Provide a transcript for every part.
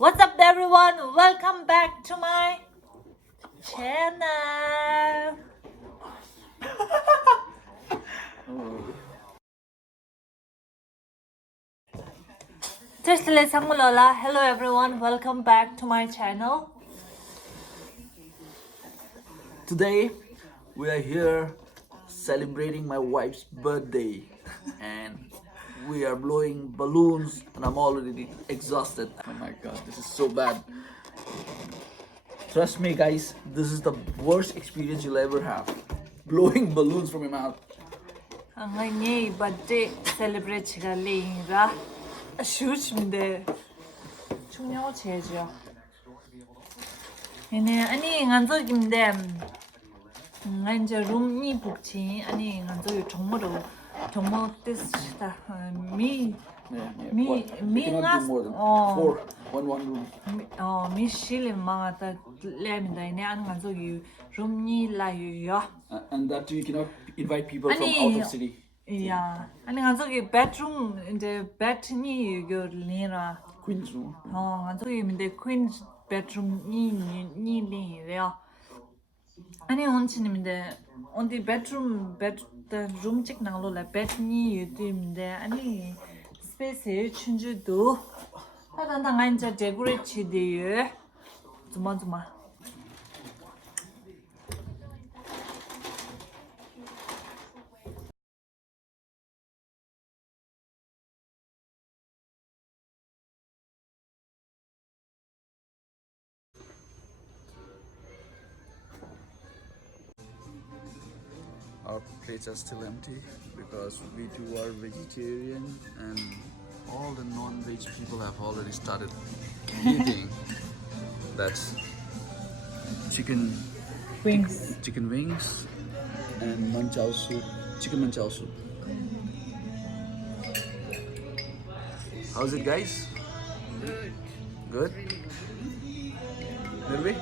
What's up everyone? Welcome back to my channel. Hello everyone, welcome back to my channel. Today we are here celebrating my wife's birthday and we are blowing balloons and I'm already exhausted. Oh my god, this is so bad. Trust me guys, this is the worst experience you'll ever have. Blowing balloons from your mouth. Ang birthday celebrate chiga le인가? shoot인데 중요한 제죠. 얘네 아니 간적인데 이제 룸이 복지 아니 간적이 정말 뜻이다. 미 cannot do more than four one room. 미실이 막다 레민다 이네 안 간적이 룸이 라유야. And that too you cannot invite people from out of city. Yeah. 아니 간적이 bedroom 이제 bed니 이거 리라. Queen's room. 간적이 근데 queen's bedroom 니 리래요. 아니 온치님인데 온디 bedroom room 찍 나올라 bed니 유팀인데 아니 스페이스 춘주도 하단당 이제 데코레이트돼요. 좀 Our plates are still empty because we too are vegetarian and all the non-veg people have already started eating. That's chicken wings and manchow soup, chicken manchow soup. How's it guys? Good? Nirvi?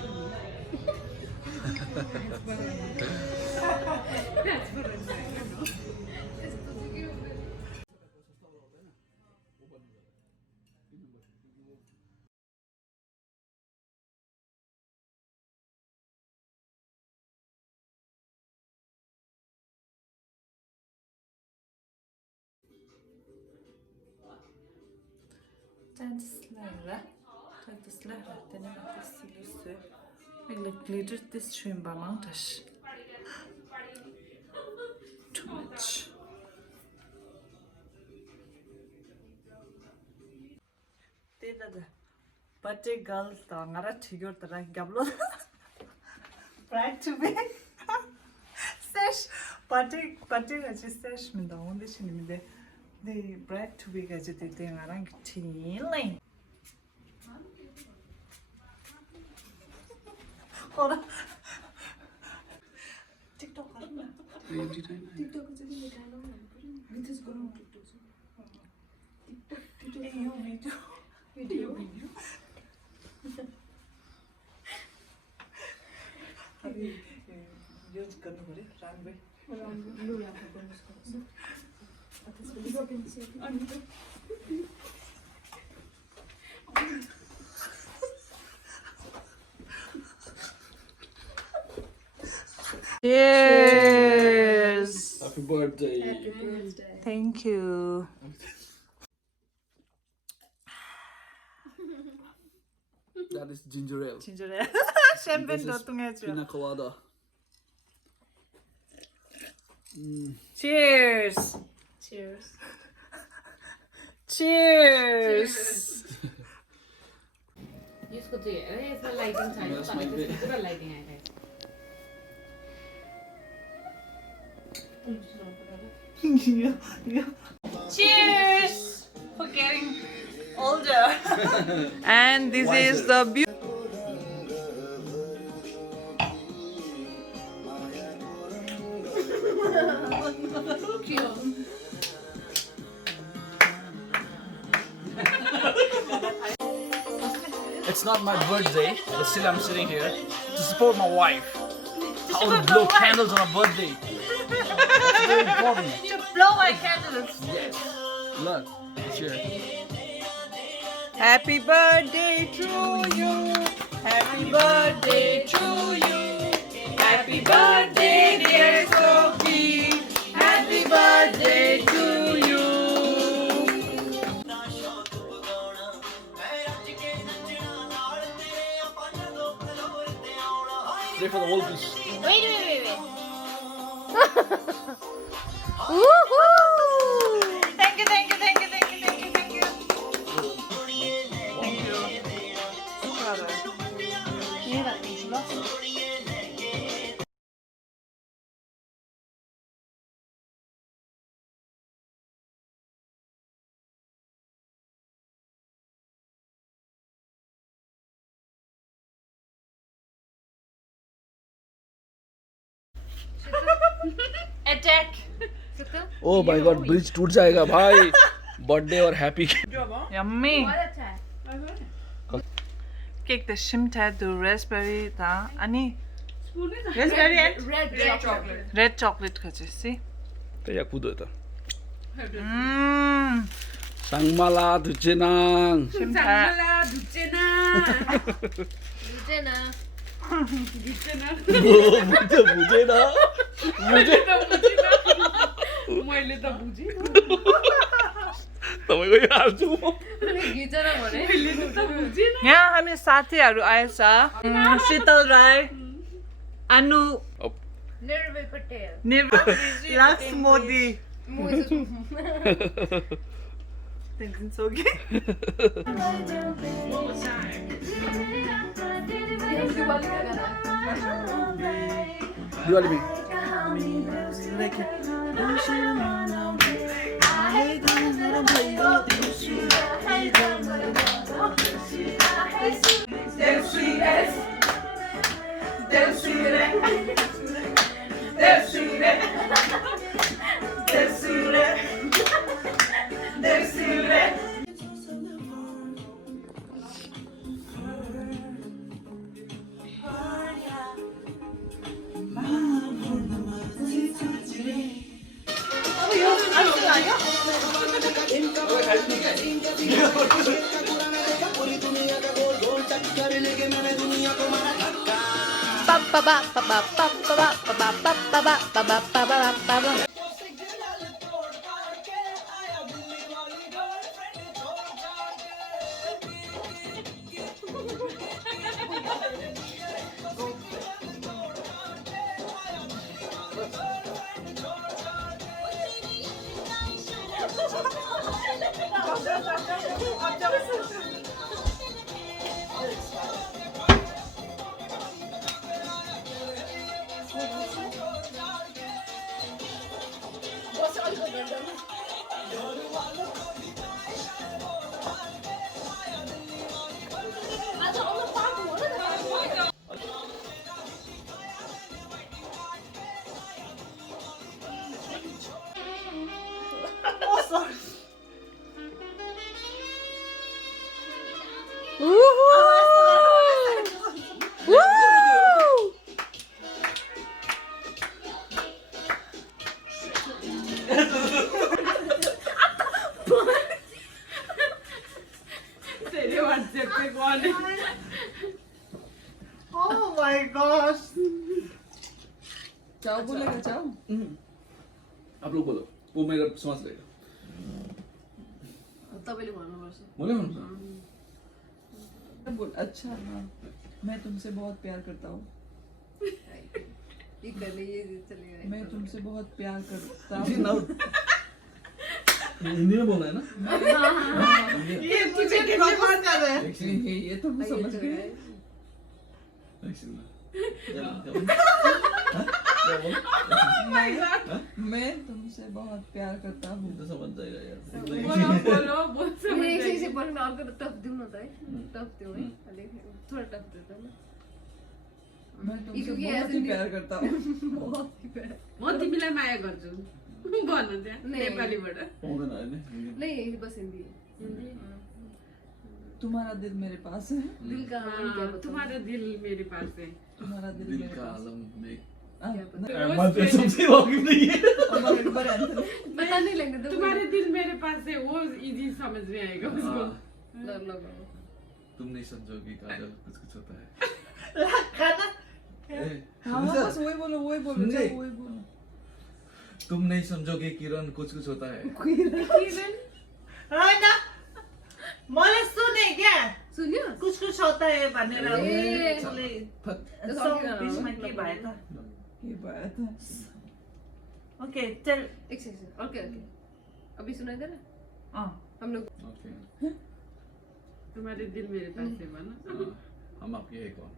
Det slära, den är inte sillusse. Eller glitter this shrimp balantas. Too much. Det där. Birthday girl tangara tigor tara gablo. Right to be. Sesh birthday gaji sesh minda onde shini minde. The bread to be gaji te ngarang tinlay. Ora. TikTok karna. Every time. TikTok से भी निकालो ना विदेश करो TikTok से video अभी use करना पड़े राम भाई लो ला कर उसको अतस वीडियो कैन से Cheers! Happy birthday! Happy birthday. Thank you. That is ginger ale. Ginger ale. Champagne This is 넣어야죠. Pina colada. Cheers! Cheers. Cheers! इसको चाहिँ हेर यसमा लाइटिङ छैन Yes, तपाईको my पुरा लाइटिङ आइरहेको Cheers! For getting older. And this is the beauty. It's not my birthday, but still I'm sitting here to support my wife. How to blow candles on a birthday. That's very important. To blow my candles. Yes. Look, cheers. Happy birthday to you. Happy birthday to you. Happy birthday, dear Sophie. Happy birthday to you. Pray for the whole piece. Wait. Woohoo! Thank you. Thank you. Attack. Oh my God, bridge टूट जाएगा भाई. Birthday और happy. Yummy. Cake the shimta do raspberry ta ani. Raspberry and Red chocolate. red chocolate khache see. तो या कूदो तो. Mmm. Sangmala दुचेनांग. Shimta. मुझे ना. मैले त बुझेँ तपाईँको यो हाल्छु म. यहाँ हामी साथीहरू आएछ शीतल राई अनु Nirvay Patel. Lux Modi It's okay. Diwali में. Oh my gosh. चाओ बोलेगा चाओ. आप लोग बोलो. वो मेरा समझ लेगा. तपाईँले भन्नुपर्छ. बोले ना. बोल अच्छा हाँ मैं तुमसे बहुत प्यार करता हूँ. इकडे ये चलेगा. मैं तुमसे बहुत प्यार करता जी हूँ. ना. हिंदी में बोलना है ना. ये मुझे प्रपोज कर रहे हैं. ये तो हम समझ गए. मैं तुमसे बहुत प्यार करता हूँ. तो समझ जाएगा यार. एकछिन बोल्न अर्को टफ दिउँ न त है. टफ दिउँ है. अलिक थोडा टफ दिउँ त ल. मैं तुमसे बहुत ही प्यार करता हूँ. म तिमीलाई माया गर्छु भन त्यहाँ नेपालीबाट पाउँदैन हैन. नहीं बस हिंदी. तुम्हारा दिल मेरे पास है. दिल का आलम क्या बताऊं? तुम्हारा दिल मेरे पास है तुम्हारा दिल दिल मेरे का पास. आलम में. मैं तो सबसे वाकिफ नहीं है. पता नहीं लगने दो. तुम्हारे दिल मेरे पास है वो इजी समझ में आएगा उसको. तुम नहीं समझोगी काजल कुछ कुछ होता है खाना हाँ बस वही बोलो समझे? जाओ, वही बोलो तुम नहीं समझोगे किरण कुछ कुछ होता है होइन मलाई सुने क्या सुन्यो कुछ कुछ होता है भनेर ए, उसले फत। बिचमा के भयो त ये बात है ओके चल एक सेकंड ओके अभी सुनाई दे रहा है हम लोग ओके तुम्हारे दिल मेरे पास है बना हम आपके हैं कौन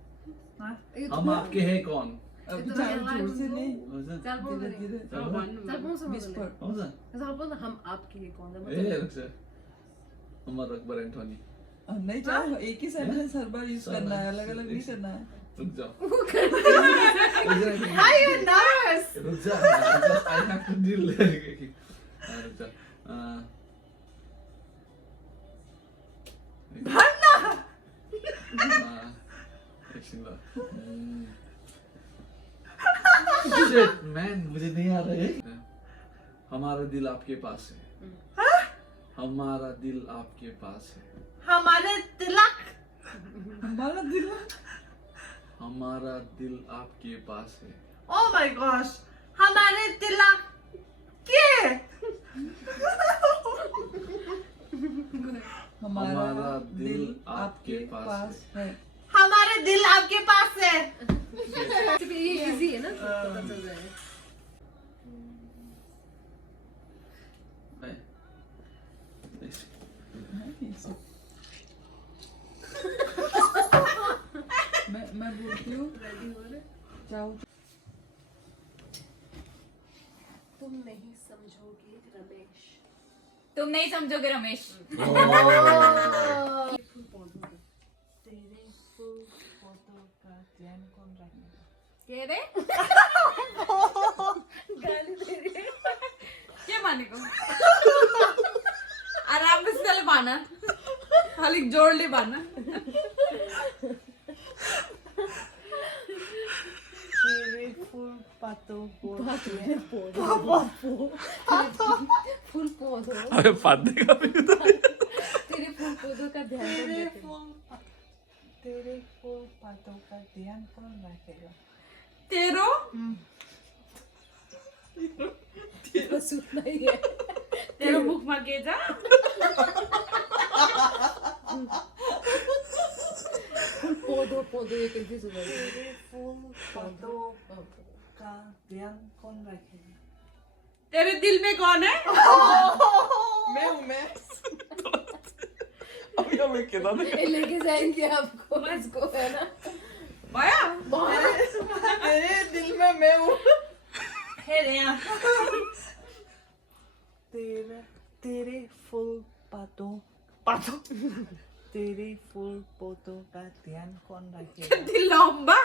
ये हम आपके हैं कौन अभी तो चार यहाँ जोर से लाइव नहीं हजुर चल बोल धीरे रहे धीरे चल कौन सा विस्पर आउँछ चल बोल हम आपके लिए कौन है ए रुक जा अमर अकबर एंटोनी नहीं जाओ एक ही सेंटेंस हर बार यूज करना है अलग अलग नहीं करना है रुक जाओ Why you nervous? रुक जा आई हैव टू डील रुक जा भन्न एकछिन ल शिट मैन मुझे नहीं आ रहा है हमारा दिल आपके पास है हमारा दिल आपके पास है हमारे तिलक हमारा दिल हमारा दिल आपके पास है ओ माय गॉश हमारे तिलक के हमारा दिल आपके पास है हमारे दिल आपके पास है ये इजी है ना पता चल जाएगा मैं बोलती हूँ जाओ तुम नहीं समझोगे रमेश तुम नहीं समझोगे रमेश तेरे फूल पौधों का ध्यान कौन रखेगा के रे गाली दे रही है के भनेको राम्रोसितले भन अलिक जोडले भन तेरे फूल पत्तों को फूल पौधों अबे फाड़ देगा तेरे फूल पौधों का ध्यान तेरे फूल पत्तों का ध्यान कौन रखेगा तेरो बस उतना ही है तेरो मुखमा के छ फूल पौधों ये कंफ्यूज हो गई तेरे फूल पत्तों का ध्यान कौन रखेगा तेरे दिल में कौन है मैं हूँ मैं अभी हमें कितना ये लेके जाएंगे आपको इसको है ना भयो तेरे दिल में मैं हूँ हेरे यहाँ तेरे फूल पत्तों तेरे फूल पौधों का ध्यान कौन रखेगा दिल लम्बा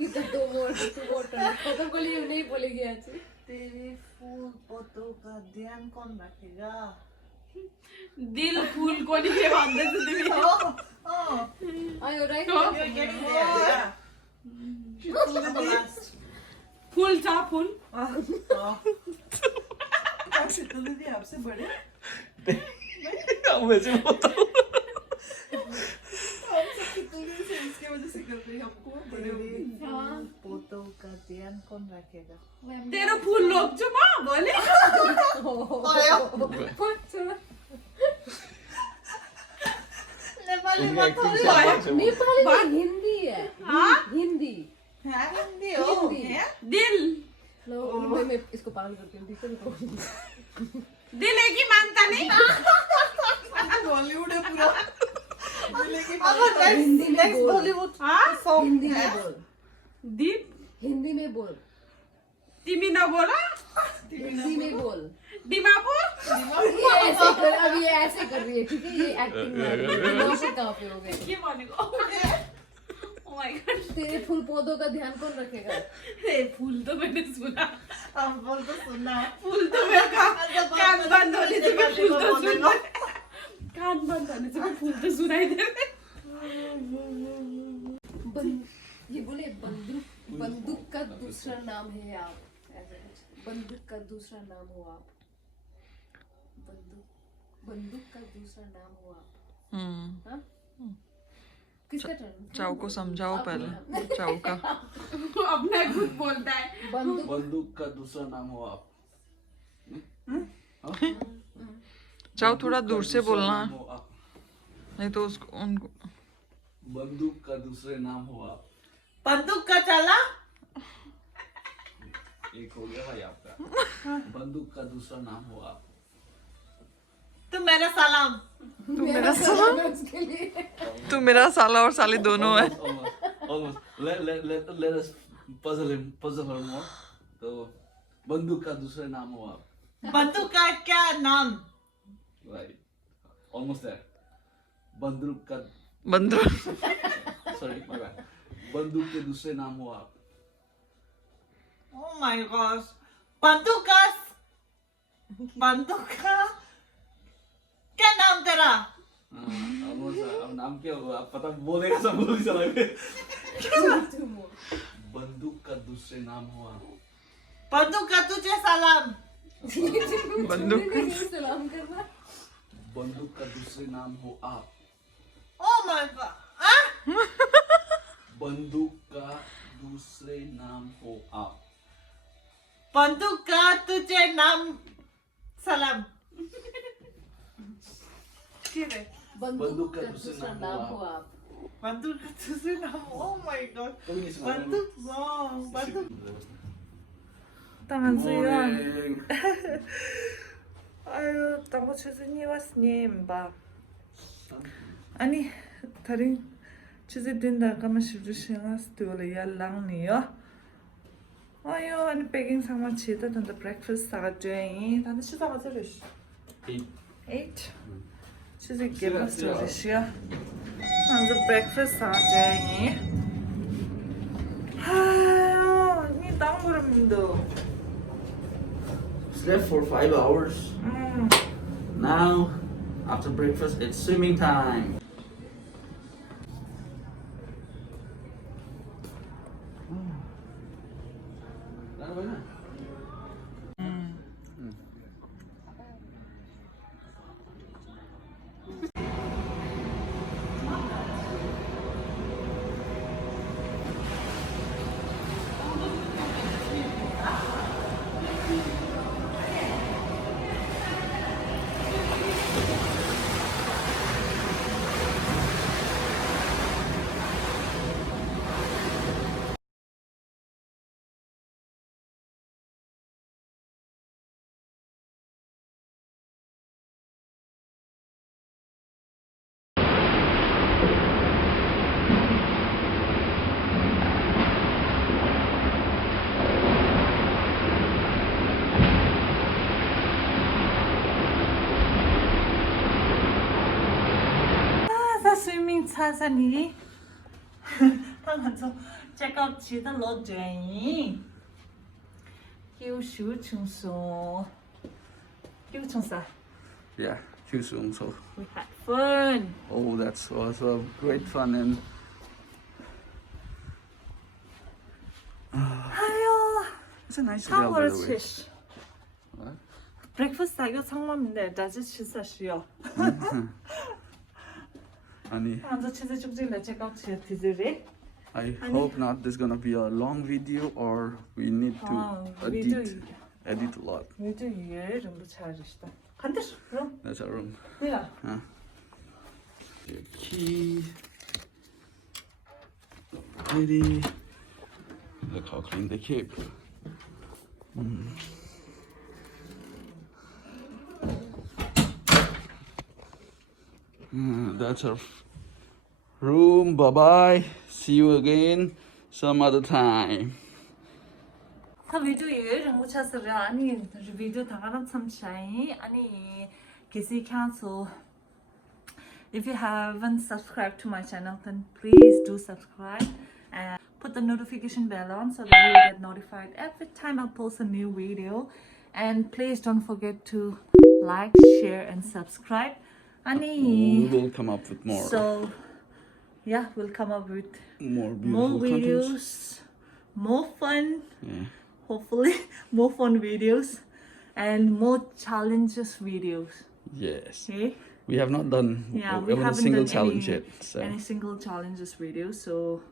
इधर दो मोर खत्म को लिए नहीं बोलेगी आज तेरे फूल पौधों का ध्यान कौन रखेगा दिल फुल को नि के भन्दैछ तिमी आयो right You're getting there, yeah. Full छ फुल शीतल दीदी आपसे बड़े मुझे बताओ हम सब शीतल दीदी से इसके वजह से कर रही हैं, हमको बड़े हो गए पौधों का ध्यान कौन रखेगा तेरो फुल लोग्छु म भोलि नेपाली उनका मत acting बोलो। से नेपाली में हिंदी है हाँ? हिंदी हिंदी हो हिंदी। हैं? दिल लो मैं इसको पागल करती हूँ ठीक है दिल एक ही मानता नहीं बॉलीवुड है पूरा अब next बॉलीवुड हाँ? सॉन्ग हिंदी है में बोल दीप हिंदी में बोल तिमी नबोला हिंदी में बोल दिमापुर ये ऐसे कर अब ये ऐसे कर रही है ठीक है ये एक्टिंग कर रही है दिमाग कहाँ पे हो गए के भनेको ओ माय गॉड तेरे फूल पौधों का ध्यान कौन रखेगा ए फूल तो मैंने सुना अब बोल तो सुनना है फूल तो मेरे कान बंद होने से मैं फूल तो सुना कान बंद होने से मैं फूल तो सुनाई दे ये बोले बंदूक का दूसरा नाम है आप ऐसे कुछ बंदूक का दूसरा नाम हो आप. बंदूक का दूसरा नाम हो आप. हाँ? किसका टर्न? चाव को समझाओ पहले. चाव का. अपना खुद बोलता है. बंदूक का दूसरा नाम हो आप. चाव थोड़ा दूर से बोलना, नाम हो आप. नहीं तो उसको उनको. बंदूक का दूसरे नाम हो आप. बंदूक का चला. एक हो गया भाई आपका. बंदूक का दूसरा नाम हो आप. तू मेरा सलाम. तू मेरा साला. तू मेरा साला और साले दोनों है. Almost. Let us puzzle her more. तो बंदूक का दूसरा नाम हो आप. बंदूक का क्या नाम? Right. Almost there. बंदूक का. बंदूक. Sorry, my bad. बंदूक के दूसरे नाम हो आप. Oh my gosh. बंदूक का क्या नाम तेरा? Almost. अब नाम क्या होगा? आप पता बोलेगा सब बोल चला गया. बंदूक का दूसरे नाम हो आप. बंदूक का तुझे सलाम. बंदूक. सलाम करना. बंदूक का दूसरे नाम हो आप. Oh my god. बंदूक का दूसरे नाम हो आप. बंदूक का तुझे नाम सलाम. ठीक है. बंदूक का दूसरा नाम हो आप. बंदूक का तुझे नाम. Oh my god. कभी नहीं सुना. बंदूक. 당한수야. 아유, 당고 주준이 왔니, 봐. 아니, 다른 주제 된다 가면 주주시나 스토리 ял랑니요. 아유, 아니 베깅 상만 치다 단다 breakfast 사가지고 단다 시사가 저리시. 8. 주제 게임 스토리시야. 단다 breakfast 사가지고. 아유, 니 당고름도. Slept for 5 hours. Now, after breakfast, it's swimming time. swimming 차사니. 당한서 check-out 치다 로제이. 휴슈 충소. 휴충사. Yeah, Kyusung. So, We had fun. oh, that's also great fun and 아유, it's a nice hotel, by the way. fish. What? Breakfast 이거 상맘인데 낮에 치사시요. Ani, 먼저 치즈 쪽지를 check-out 치 디즈리. I hope not. This gonna be a long video, or we need to edit a lot. 요즘 이해 정도 잘하시다. 간대시 그럼. That's our room. 내가. Your key. Lady. Look how clean they keep. That's our room. Bye bye. See you again some other time. 다 비디오 이해 정도 찾으려 아니 비디오 당하람 참차이 아니 기시 cancel. If you haven't subscribed to my channel, then please do subscribe and put the notification bell on so that you'll get notified every time I post a new video. And please don't forget to like, share, and subscribe. We Ani. will come up with more. So, yeah, we'll come up with more more beautiful content. videos, more fun, Yeah. hopefully more fun videos and more challenges videos. Yes. Okay. We have not done Yeah, we even a haven't single done challenge any, yet. So any single challenges video, so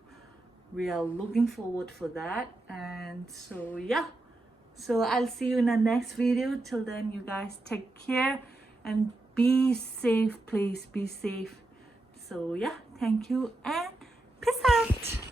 we are looking forward for that. And so yeah, so I'll see you in the next video. Till then, you guys take care and be safe, please be safe. So yeah, thank you and peace out.